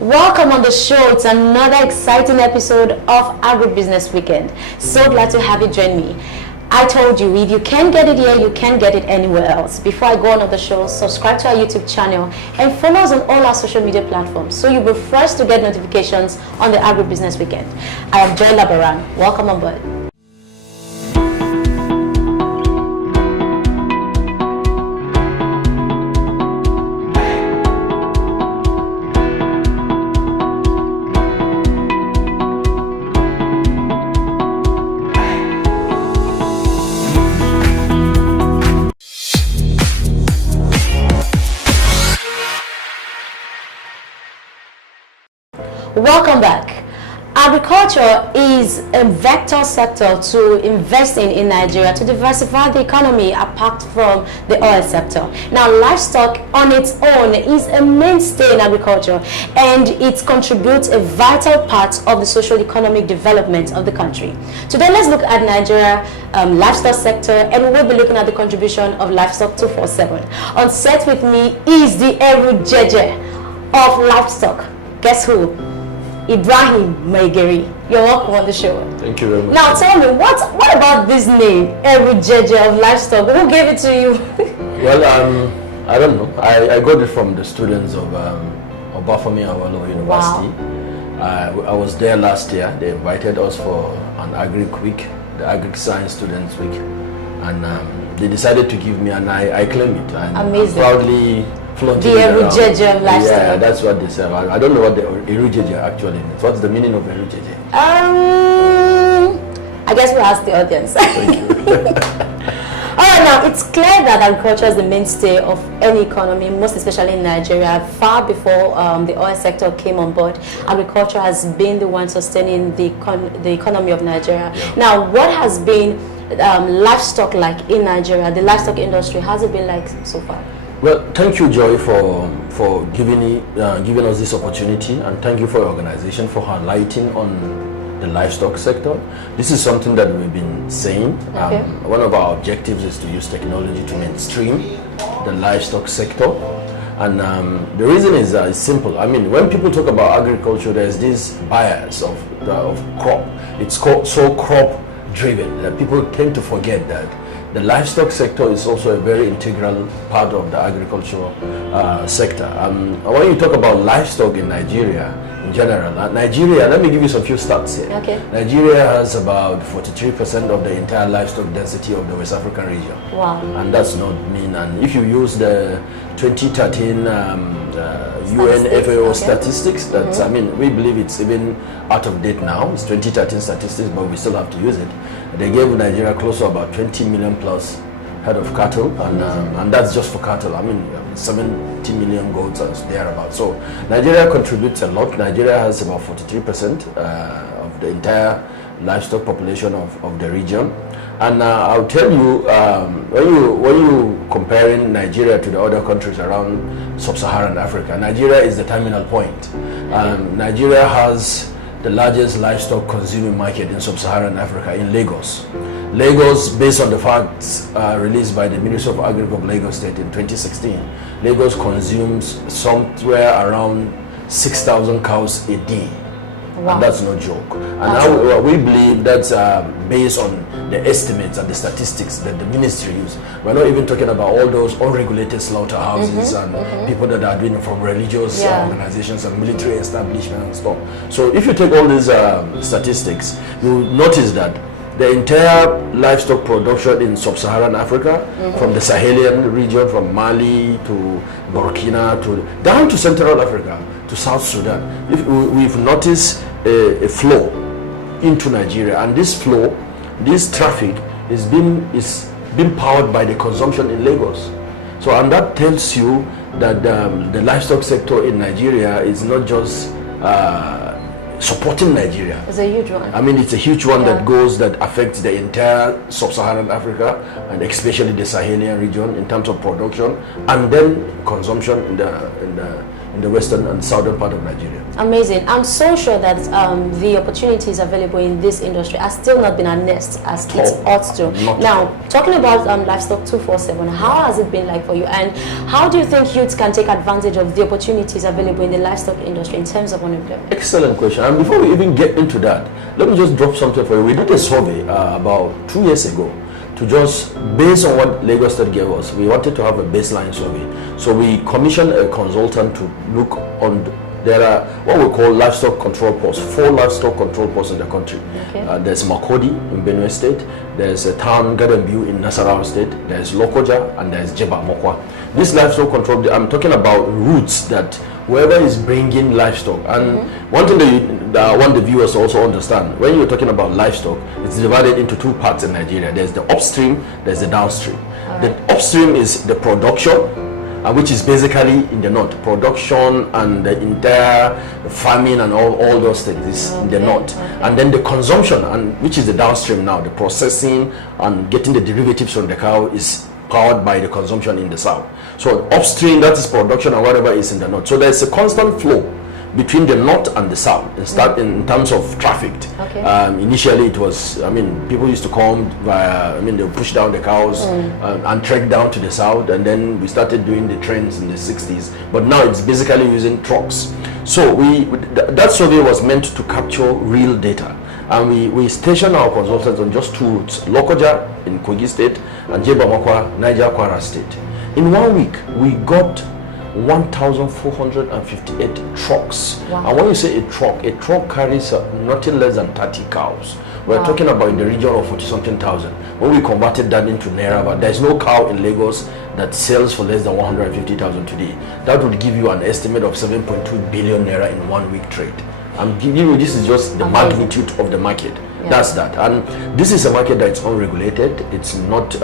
Welcome on the show. It's another exciting episode of Agribusiness Weekend. So glad to have you join me. I told you, if you can't get it here, you can't get it anywhere else. Before I go on the show, subscribe to our YouTube channel and follow us on all our social media platforms so you'll be first to get notifications on the Agribusiness Weekend. I am Joy Labaran. Welcome on board. Welcome back. Agriculture is a vector sector to invest in Nigeria to diversify the economy apart from the oil sector. Now, livestock on its own is a mainstay in agriculture and it contributes a vital part of the social economic development of the country. Today, let's look at Nigeria livestock sector and we'll be looking at the contribution of Livestock247. On set with me is the Erujeje of livestock. Guess who? Ibrahim Maigari. You're welcome on the show. Thank you very much. Now tell me, what about this name, Erujeje of livestock? Who gave it to you? Well, I don't know. I got it from the students of Bafemi Awolowo University. Wow. I was there last year. They invited us for an Agri Week, the Agri Science Students Week, and they decided to give me, and I claim it. And amazing. Proudly. The Erujeje of livestock. Yeah, that's what they say. I don't know what the Erujeje actually means. What's the meaning of Erujeje? I guess we'll ask the audience. Thank you. Alright, now it's clear that agriculture is the mainstay of any economy, most especially in Nigeria. Far before the oil sector came on board, agriculture has been the one sustaining the economy of Nigeria. Yeah. Now, what has been livestock like in Nigeria? The livestock industry, has it been like so far? Well, thank you, Joy, for giving us this opportunity, and thank you for your organization for highlighting on the livestock sector. This is something that we've been saying. Okay. One of our objectives is to use technology to mainstream the livestock sector, and the reason is simple. I mean, when people talk about agriculture, there's this bias of crop. It's so crop driven that people tend to forget that the livestock sector is also a very integral part of the agricultural sector. When you talk about livestock in Nigeria, in general, Nigeria, let me give you some few stats here. Okay. Nigeria has about 43% of the entire livestock density of the West African region. Wow. And that's not mean. And if you use the 2013 UN FAO statistics, that's, I mean, we believe it's even out of date now. It's 2013 statistics, but we still have to use it. They gave Nigeria close to about 20 million plus head of cattle, and that's just for cattle. I mean, 70 million goats or thereabouts. So Nigeria contributes a lot. Nigeria has about 43% of the entire livestock population of the region. And I'll tell you, when you comparing Nigeria to the other countries around sub-Saharan Africa, Nigeria is the terminal point. Nigeria has the largest livestock consuming market in sub-Saharan Africa, in Lagos. Lagos, based on the facts released by the Ministry of Agriculture of Lagos State in 2016, Lagos consumes somewhere around 6,000 cows a day. Wow. And that's no joke. And we believe that's based on the estimates and the statistics that the ministry use. We're not even talking about all those unregulated slaughterhouses and people that are doing it from religious organizations and military establishments and stuff. So if you take all these statistics, you'll notice that the entire livestock production in sub-Saharan Africa, from the Sahelian region, from Mali to Burkina to down to Central Africa to South Sudan, we've noticed a flow into Nigeria, and this flow, this traffic is being powered by the consumption in Lagos. So, and that tells you that the livestock sector in Nigeria is not just supporting Nigeria. It's a huge one. I mean, it's a huge one that affects the entire sub-Saharan Africa and especially the Sahelian region in terms of production and then consumption in the western and southern part of Nigeria. Amazing. I'm so sure that the opportunities available in this industry are still not been harnessed as it ought to. Now, talking about Livestock 247, how has it been like for you, and how do you think youths can take advantage of the opportunities available in the livestock industry in terms of unemployment? Excellent question. And before we even get into that, let me just drop something for you. We did a survey about 2 years ago to just, based on what Lagos State gave us, we wanted to have a baseline survey. So we commissioned a consultant to look on. There are what we call livestock control posts, 4 livestock control posts in the country. Okay. There's Makodi in Benue State, there's a town, Gadambu in Nasarawa State, there's Lokoja, and there's Jeba Mokwa. This livestock control, I'm talking about routes that whoever is bringing livestock. And one thing that I want the viewers to also understand, when you're talking about livestock, it's divided into 2 parts in Nigeria. There's the upstream, there's the downstream. The upstream is the production, which is basically in the north, production and the entire farming and all those things is in the north. And then the consumption, and which is the downstream now, the processing and getting the derivatives from the cow is powered by the consumption in the south. So upstream, that is production and whatever is in the north. So there's a constant flow between the north and the south in terms of traffic. Initially it was, people used to come via, they would push down the cows and trek down to the south, and then we started doing the trains in the 60s, but now it's basically using trucks. So that survey was meant to capture real data, and we stationed our consultants on just 2 routes, Lokoja in Kogi State and Jeba Mokwa, Niger Kwara State. In 1 week we got 1,458 trucks. Wow. And when you say a truck carries nothing less than 30 cows. We're talking about in the region of 40-something thousand. When we converted that into Naira, but there's no cow in Lagos that sells for less than 150,000 today. That would give you an estimate of 7.2 billion Naira in 1 week trade. I'm giving you, this is just the magnitude of the market. That's that. And this is a market that's unregulated. It's not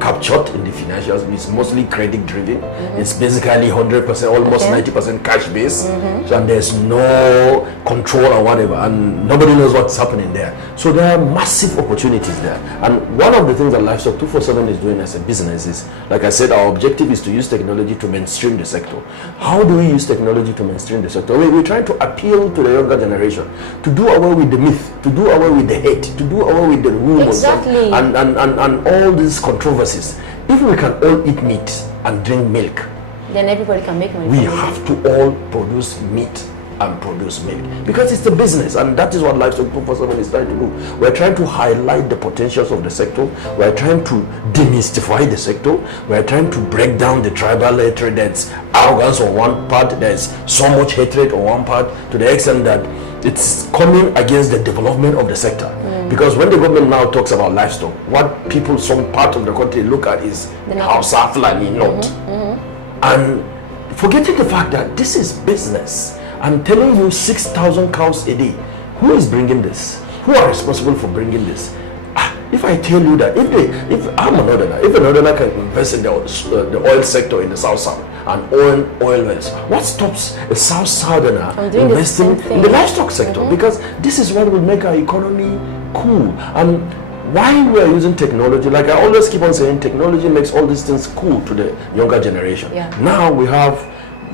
captured in the financials. It's mostly credit driven. It's basically 100%, almost 90% cash based. And there's no control or whatever. And nobody knows what's happening there. So there are massive opportunities there. And one of the things that Livestock 247 is doing as a business is, like I said, our objective is to use technology to mainstream the sector. How do we use technology to mainstream the sector? We're trying to appeal to the younger generation, to do away with the myth, to do away with the hate, to do away with the rumors and all these controversies. If we can all eat meat and drink milk, then everybody can make money. We have to all produce meat and produce milk, because it's the business, and that is what Livestock 247 is trying to do. We're trying to highlight the potentials of the sector. We're trying to demystify the sector. We're trying to break down the tribal hatred. That's arrogance on one part, there's so much hatred on one part, to the extent that it's coming against the development of the sector. Because when the government now talks about livestock, what people, some part of the country look at is Hausa, Fulani, not. And forgetting the fact that this is business. I'm telling you, 6,000 cows a day. Who is bringing this? Who are responsible for bringing this? If I tell you that, if I'm a northerner, if a northerner can invest in the oil sector in the south and oil wells, what stops a south southerner investing in the livestock sector? Because this is what will make our economy cool. And why we are using technology, like I always keep on saying, technology makes all these things cool to the younger generation. Now we have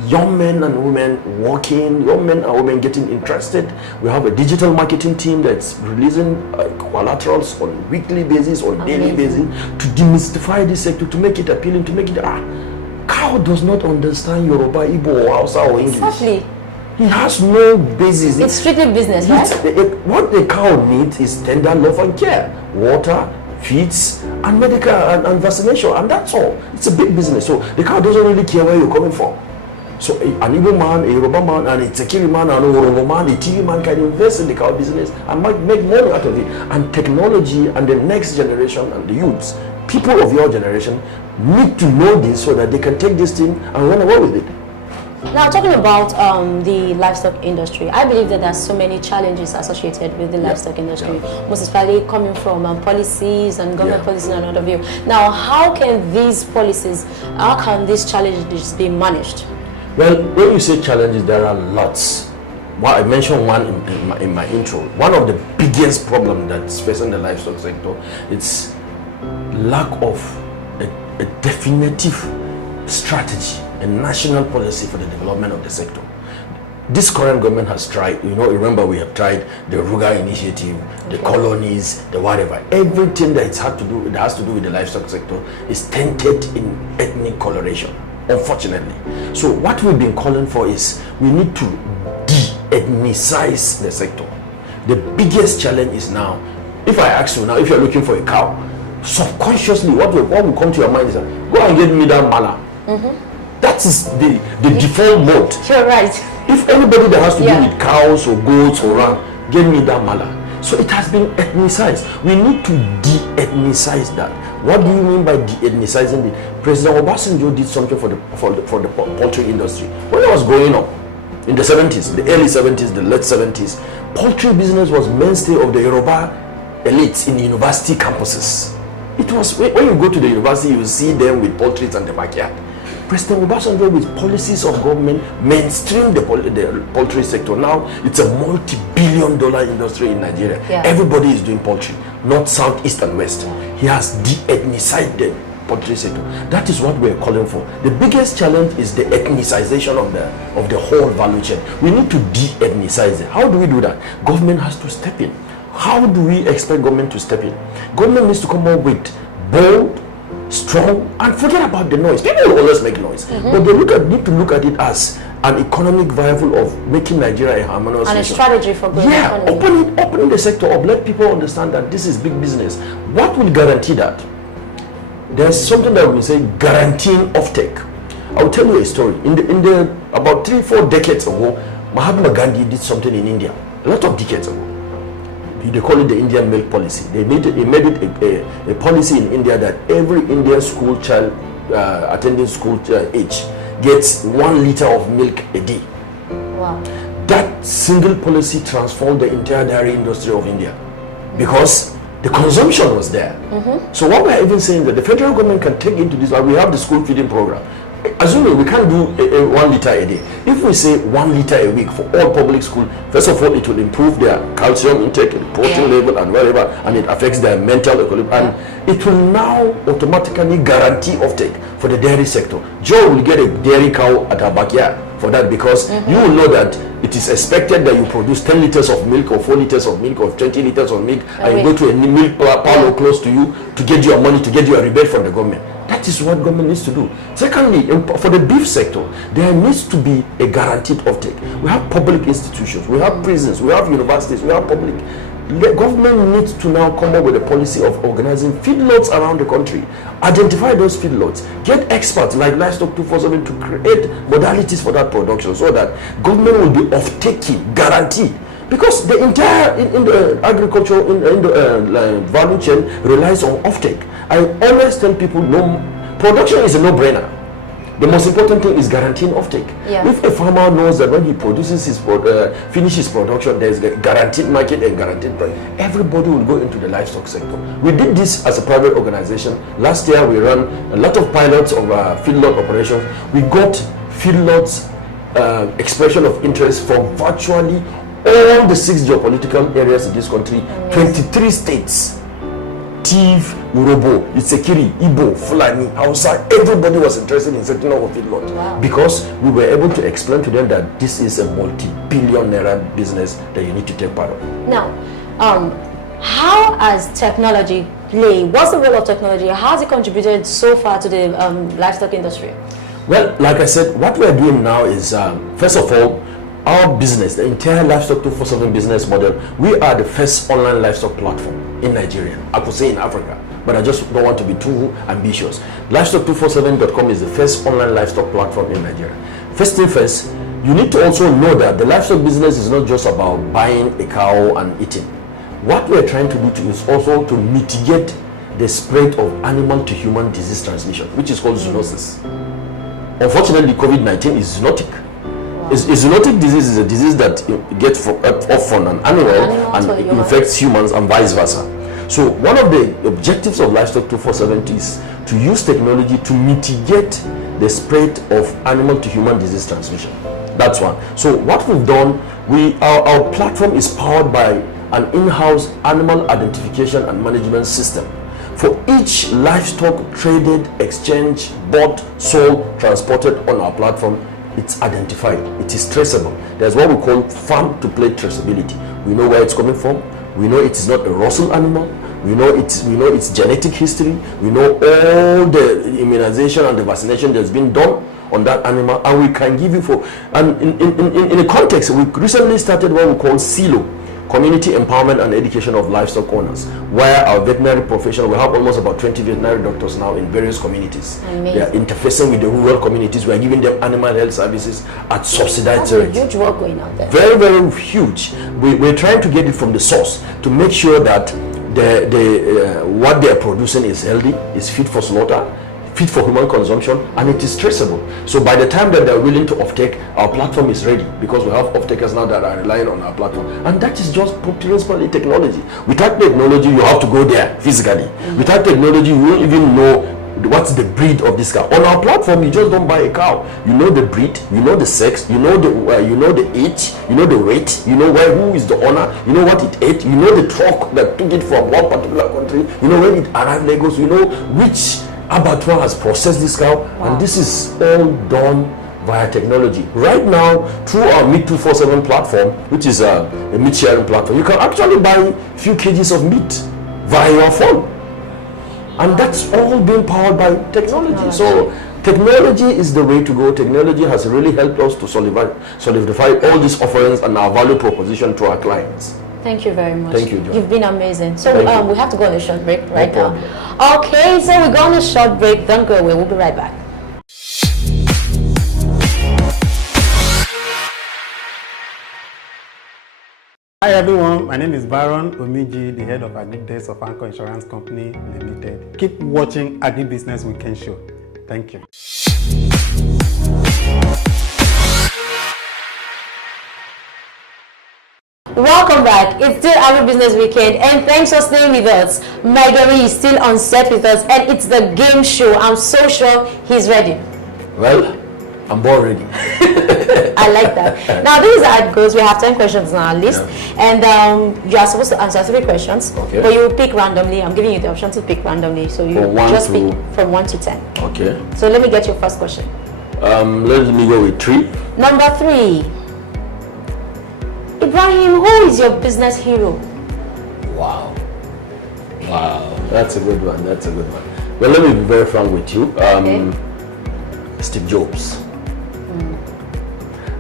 young men and women working, young men and women getting interested. We have a digital marketing team that's releasing collaterals on weekly basis, on daily basis, to demystify this sector, to make it appealing, to make it, cow does not understand Yoruba, Igbo, or Hausa, or English. Exactly. He has no basis. It's strictly business, right? What the cow needs is tender love and care, water, feeds, and medical and vaccination, and that's all. It's a big business. So the cow doesn't really care where you're coming from. So an Igbo man, a Yoruba man, and a Tekiri man, and a Oromo man, a TV man can invest in the cow business and make money out of it. And technology and the next generation and the youths, people of your generation, need to know this so that they can take this thing and run away with it. Now, talking about the livestock industry, I believe that there's so many challenges associated with the livestock industry, most especially coming from policies and government policies and all of you. Now, how can these challenges be managed? Well, when you say challenges, there are lots. Well, I mentioned one in my intro. One of the biggest problems that's facing the livestock sector is lack of a definitive strategy, a national policy for the development of the sector. This current government has tried, remember we have tried the Ruga initiative, the colonies, the whatever. Everything that has to do with the livestock sector is tainted in ethnic coloration, unfortunately. So what we've been calling for is we need to de-ethnicize the sector. The biggest challenge is now, if I ask you now, if you're looking for a cow, subconsciously what will come to your mind is go and get me that mala. That is the default mode. You're right. If anybody that has to do with cows or goats or ram, get me that mala. So it has been ethnicized. We need to de-ethnicize that. What do you mean by de-ethnicizing it? President Obasanjo did something for the poultry industry. When it was growing up in the 70s, the early 70s, the late 70s, poultry business was mainstay of the Yoruba elites in university campuses. It was, when you go to the university, you see them with poultry in the backyard. President Obasanjo, with policies of government, mainstream the poultry sector. Now it's a multi-billion-dollar industry in Nigeria. Everybody is doing poultry, north, south, east, and west. He has de-ethnicized the poultry sector. That is what we're calling for. The biggest challenge is the ethnicization of the whole value chain. We need to de-ethnicize it. How do we do that? Government has to step in. How do we expect government to step in? Government needs to come up with bold, strong, and forget about the noise. People will always make noise, but they need to look at it as an economic viable of making Nigeria a harmonious and nation. A strategy for growing economy. Opening the sector up, let people understand that this is big business. What will guarantee that? There's something that we say guaranteeing offtake. I'll tell you a story. In the about 3-4 decades ago, Mahatma Gandhi did something in India. A lot of decades ago. They call it the Indian milk policy. They made it a policy in India that every Indian school child attending school age gets 1 liter of milk a day. Wow. That single policy transformed the entire dairy industry of India because the consumption was there. So what we are even saying that the federal government can take into this, we have the school feeding program. Assuming we can't do 1 liter a day. If we say 1 liter a week for all public school, first of all, it will improve their calcium intake, protein level, and whatever, and it affects their mental equilibrium. And it will now automatically guarantee offtake for the dairy sector. Joe will get a dairy cow at her backyard for that because you will know that it is expected that you produce 10 liters of milk or 4 liters of milk or 20 liters of milk and you go to a milk parlor close to you to get your money, to get your rebate from the government. That is what government needs to do. Secondly, for the beef sector, there needs to be a guaranteed offtake. We have public institutions, we have prisons, we have universities, we have public. The government needs to now come up with a policy of organizing feedlots around the country. Identify those feedlots. Get experts like Livestock247 to create modalities for that production so that government will be off-taking, guaranteed. Because the entire in the agriculture in the value chain relies on offtake. I always tell people, production is a no-brainer. The most important thing is guaranteeing offtake. If a farmer knows that when he produces his finishes production, there is a guaranteed market and guaranteed price, everybody will go into the livestock sector. We did this as a private organization. Last year we ran a lot of pilots of feedlot operations. We got feedlots expression of interest from virtually all the 6 geopolitical areas in this country, 23 states. Tiv, Urobo, Itsekiri, Igbo, Fulani, Hausa, everybody was interested in setting up a feedlot because we were able to explain to them that this is a multi-billion naira business that you need to take part of. Now, how has technology played? What's the role of technology? How has it contributed so far to the livestock industry? Well, like I said, what we're doing now is, first of all, our business, the entire Livestock247 business model, we are the first online livestock platform in Nigeria. I could say in Africa, but I just don't want to be too ambitious. Livestock247.com is the first online livestock platform in Nigeria. First thing first, you need to also know that the livestock business is not just about buying a cow and eating. What we're trying to do is also to mitigate the spread of animal to human disease transmission, which is called zoonosis. Unfortunately, COVID-19 is zoonotic. A zoonotic disease is a disease that gets off from an animal and it infects humans and vice versa. So one of the objectives of Livestock247 is to use technology to mitigate the spread of animal to human disease transmission. That's one. So what we've done, our platform is powered by an in-house animal identification and management system. For each livestock traded, exchanged, bought, sold, transported on our platform, it's identified, it is traceable. There's what we call farm to plate traceability. We know where it's coming from, we know it is not a Russell animal, we know its genetic history, we know all the immunization and the vaccination that's been done on that animal, and we can give you in a context, we recently started what we call SILO, Community Empowerment and Education of Livestock Owners, where our veterinary professional, we have almost about 20 veterinary doctors now in various communities. Amazing. They are interfacing with the rural communities. We are giving them animal health services at subsidized rates. Huge work going on there. Very, very huge. We're trying to get it from the source to make sure that what they are producing is healthy, is fit for slaughter, fit for human consumption, and it is traceable. So by the time that they're willing to offtake, our platform is ready, because we have offtakers now that are relying on our platform, and that is just principally technology. Without technology, you have to go there physically. Without technology, you won't even know what's the breed of this cow. On our platform, you just don't buy a cow. You know the breed, you know the sex, you know the age, you know the weight, you know who is the owner, you know what it ate, you know the truck that took it from one particular country, you know when it arrived Lagos, you know which abattoir has processed this cow. Wow. And this is all done via technology. Right now, through our Meat 247 platform, which is a meat sharing platform, you can actually buy a few kgs of meat via your phone. And that's all being powered by technology. So technology is the way to go. Technology has really helped us to solidify all these offerings and our value proposition to our clients. Thank you very much. Thank you, John. You've been amazing. So we have to go on a short break right now. Okay, so we go on a short break. Don't go away. We'll be right back. Hi everyone, my name is Baron Omiji, the head of Agribusiness of Anchor Insurance Company Limited. Keep watching Agribusiness Weekend show. Thank you. Welcome back. It's still Agribusiness Weekend, and thanks for staying with us. Maigari is still on set with us, and it's the game show. I'm so sure he's ready. Well, I'm born ready. I like that. Now, this is how it goes. We have 10 questions on our list, and you are supposed to answer 3 questions, but you will pick randomly. I'm giving you the option to pick randomly, so you just pick from 1 to 10. Okay. So let me get your first question. Let me go with 3. Number 3. Ibrahim, who is your business hero? Wow. That's a good one. Well, let me be very frank with you. Steve Jobs.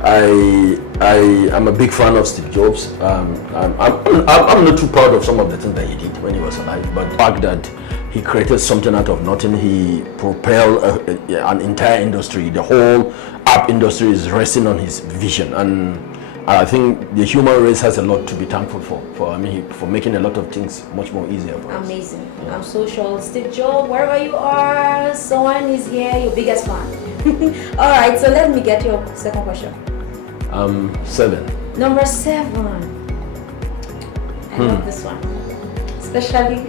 I'm a big fan of Steve Jobs. I'm not too proud of some of the things that he did when he was alive, but the fact that he created something out of nothing, he propelled an entire industry. The whole app industry is resting on his vision, and I think the human race has a lot to be thankful for making a lot of things much more easier for us. Amazing. Yeah. I'm so sure. Steve Jobs, wherever you are, someone is here, your biggest fan. All right, so let me get your second question. 7. Number 7. I love this one. Especially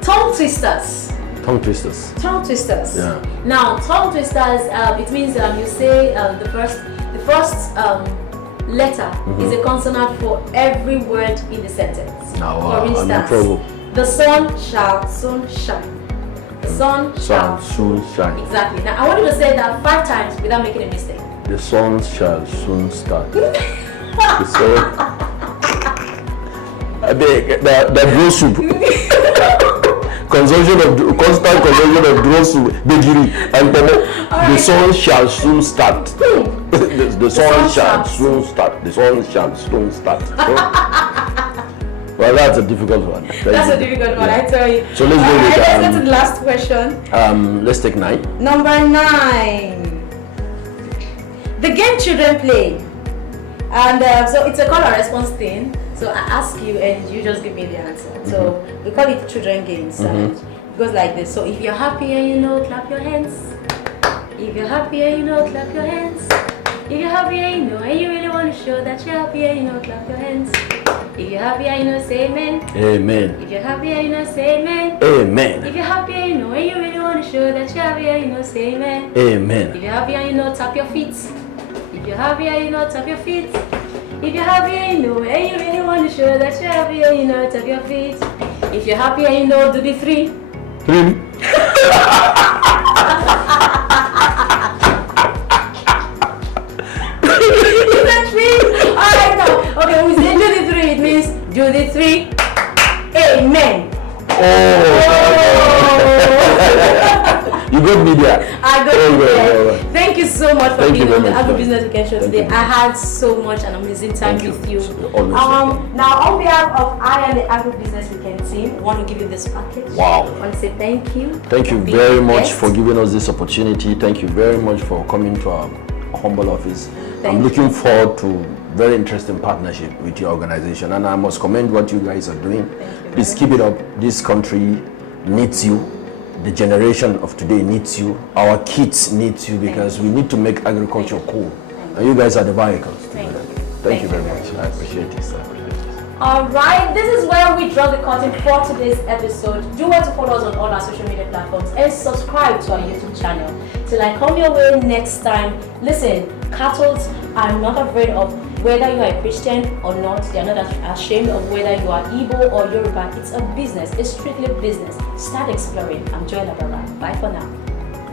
tongue twisters. Tongue twisters. Tongue twisters. Yeah. Now, tongue twisters, it means you say the first letter is a consonant for every word in the sentence. For instance, the sun shall soon shine. The sun shall soon shine. Exactly. Now I want you to say that 5 times without making a mistake. The sun shall soon start. The draw soup. Constant consumption of draw soup, begiri, and the sun shall soon start. The sun shall soon start. The sun shall soon start. Well, that's a difficult one. That's a difficult one, I tell you. So let's go with let's go to the last question. Let's take 9. Number 9. The game children play. And so it's a call and response thing. So I ask you and you just give me the answer. So we call it children games. And it goes like this. So if you're happy and you know, clap your hands. If you're happy and you know, clap your hands. If you're happy and you know, and you really want to show that you're happy and you know, clap your hands. If you're happy and you know, say amen. Amen. If you're happy and you know, say amen. Amen. If you're happy and you know, and you really want to show that you're happy and you know, say amen. Amen. If you're happy and you know, tap your feet. If you're happy and you know, tap your feet. If you're happy and you know, and you really want to show that you're happy and you know, tap your feet. If you're happy and you know, do the 3. 3. Alright, now. Okay, when we say do the 3, it means do the 3. Amen. Oh. You got me there. I got you there. Right. Thank you so much for being on the Agribusiness Weekend show today. You. I had so much an amazing time with you. Always. Now, on behalf of I and the Agribusiness Weekend team, I want to give you this package. Wow. I want to say thank you. Thank you very much for giving us this opportunity. Thank you very much for coming to our humble office. I'm looking forward to very interesting partnership with your organization, and I must commend what you guys are doing. Please keep it up. This country needs you. The generation of today needs you. Our kids need you, because we need to make agriculture cool. And you guys are the vehicles. Thank you very much. I appreciate this. Alright, this is where we draw the curtain for today's episode. Do want to follow us on all our social media platforms and subscribe to our YouTube channel. Till I come your way next time. Listen, cattle are not afraid of whether you are a Christian or not. They are not ashamed of whether you are Igbo or Yoruba. It's a business. It's strictly business. Start exploring. I'm Joy Labara. Bye for now.